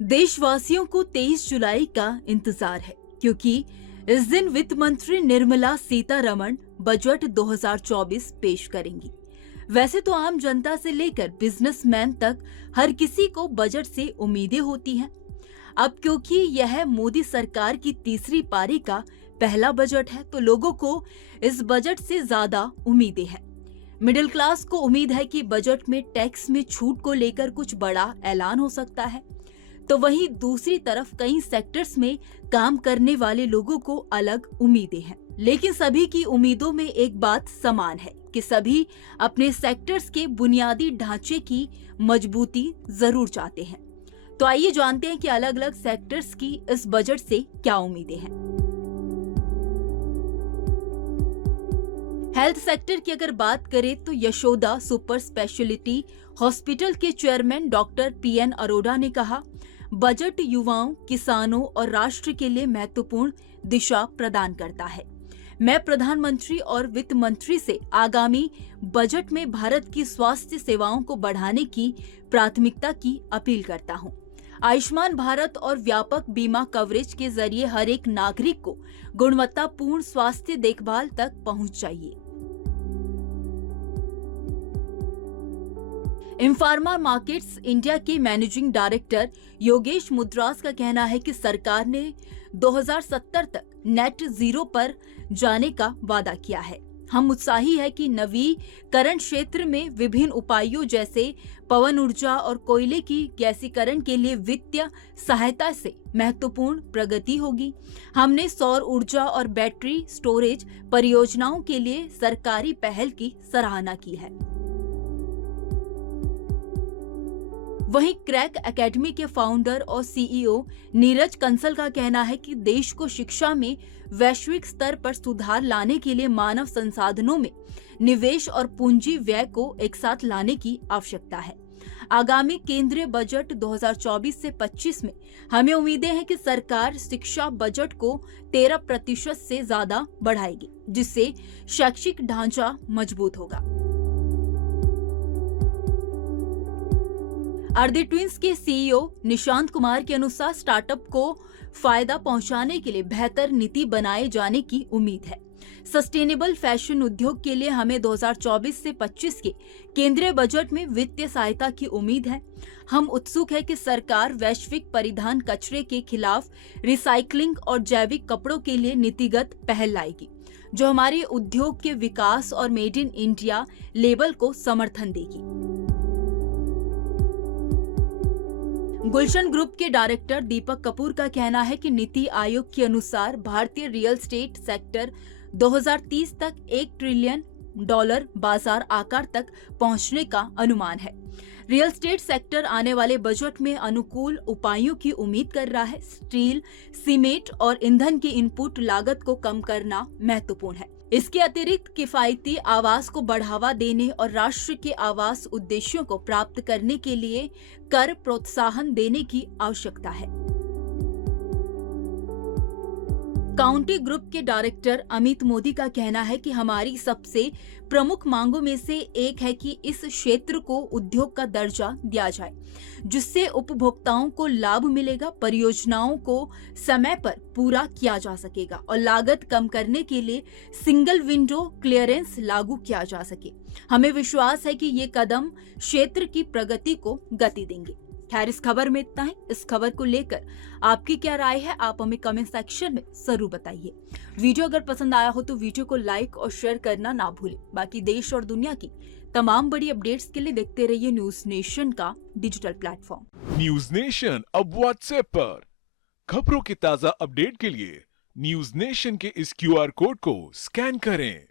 देशवासियों को 23 जुलाई का इंतजार है, क्योंकि इस दिन वित्त मंत्री निर्मला सीतारमण बजट 2024 पेश करेंगी। वैसे तो आम जनता से लेकर बिजनेसमैन तक हर किसी को बजट से उम्मीदें होती हैं। अब क्योंकि यह मोदी सरकार की तीसरी पारी का पहला बजट है, तो लोगों को इस बजट से ज्यादा उम्मीदें हैं। मिडिल क्लास को उम्मीद है कि बजट में टैक्स में छूट को लेकर कुछ बड़ा ऐलान हो सकता है, तो वहीं दूसरी तरफ कई सेक्टर्स में काम करने वाले लोगों को अलग उम्मीदें हैं। लेकिन सभी की उम्मीदों में एक बात समान है कि सभी अपने सेक्टर्स के बुनियादी ढांचे की मजबूती जरूर चाहते हैं। तो आइए जानते हैं कि अलग अलग सेक्टर्स की इस बजट से क्या उम्मीदें हैं। हेल्थ सेक्टर की अगर बात करें तो यशोदा सुपर स्पेशलिटी हॉस्पिटल के चेयरमैन डॉक्टर PN अरोड़ा ने कहा, बजट युवाओं, किसानों और राष्ट्र के लिए महत्वपूर्ण दिशा प्रदान करता है। मैं प्रधानमंत्री और वित्त मंत्री से आगामी बजट में भारत की स्वास्थ्य सेवाओं को बढ़ाने की प्राथमिकता की अपील करता हूं। आयुष्मान भारत और व्यापक बीमा कवरेज के जरिए हर एक नागरिक को गुणवत्तापूर्ण स्वास्थ्य देखभाल तक पहुंच चाहिए। इनफार्मा मार्केट्स इंडिया के मैनेजिंग डायरेक्टर योगेश मुद्रास का कहना है कि सरकार ने 2070 तक नेट जीरो पर जाने का वादा किया है। हम उत्साही है कि नवीकरण क्षेत्र में विभिन्न उपायों जैसे पवन ऊर्जा और कोयले की गैसीकरण के लिए वित्तीय सहायता से महत्वपूर्ण प्रगति होगी। हमने सौर ऊर्जा और बैटरी स्टोरेज परियोजनाओं के लिए सरकारी पहल की सराहना की है। वहीं क्रैक एकेडमी के फाउंडर और CEO नीरज कंसल का कहना है कि देश को शिक्षा में वैश्विक स्तर पर सुधार लाने के लिए मानव संसाधनों में निवेश और पूंजी व्यय को एक साथ लाने की आवश्यकता है। आगामी केंद्रीय बजट 2024 से 25 में हमें उम्मीदें हैं कि सरकार शिक्षा बजट को 13% से ज्यादा बढ़ाएगी, जिससे शैक्षिक ढांचा मजबूत होगा। अर्दी ट्विंस के CEO निशांत कुमार के अनुसार स्टार्टअप को फायदा पहुंचाने के लिए बेहतर नीति बनाए जाने की उम्मीद है। सस्टेनेबल फैशन उद्योग के लिए हमें 2024 से 25 के केंद्रीय बजट में वित्तीय सहायता की उम्मीद है। हम उत्सुक है कि सरकार वैश्विक परिधान कचरे के खिलाफ रिसाइकलिंग और जैविक कपड़ों के लिए नीतिगत पहल लाएगी, जो हमारे उद्योग के विकास और मेड इन इंडिया लेबल को समर्थन देगी। गुलशन ग्रुप के डायरेक्टर दीपक कपूर का कहना है कि नीति आयोग के अनुसार भारतीय रियल एस्टेट सेक्टर 2030 तक $1 ट्रिलियन बाजार आकार तक पहुंचने का अनुमान है। रियल एस्टेट सेक्टर आने वाले बजट में अनुकूल उपायों की उम्मीद कर रहा है। स्टील, सीमेंट और ईंधन की इनपुट लागत को कम करना महत्वपूर्ण है। इसके अतिरिक्त किफायती आवास को बढ़ावा देने और राष्ट्र के आवास उद्देश्यों को प्राप्त करने के लिए कर प्रोत्साहन देने की आवश्यकता है। काउंटी ग्रुप के डायरेक्टर अमित मोदी का कहना है कि हमारी सबसे प्रमुख मांगों में से एक है कि इस क्षेत्र को उद्योग का दर्जा दिया जाए, जिससे उपभोक्ताओं को लाभ मिलेगा, परियोजनाओं को समय पर पूरा किया जा सकेगा और लागत कम करने के लिए सिंगल विंडो क्लियरेंस लागू किया जा सके। हमें विश्वास है कि ये कदम क्षेत्र की प्रगति को गति देंगे। खैर, इस खबर में इतना ही। इस खबर को लेकर आपकी क्या राय है, आप हमें कमेंट सेक्शन में जरूर बताइए। वीडियो अगर पसंद आया हो तो वीडियो को लाइक और शेयर करना ना भूलें। बाकी देश और दुनिया की तमाम बड़ी अपडेट्स के लिए देखते रहिए न्यूज नेशन का डिजिटल प्लेटफॉर्म। न्यूज नेशन अब व्हाट्सएप पर खबरों की ताजा अपडेट के लिए न्यूज नेशन के इस QR कोड को स्कैन करें।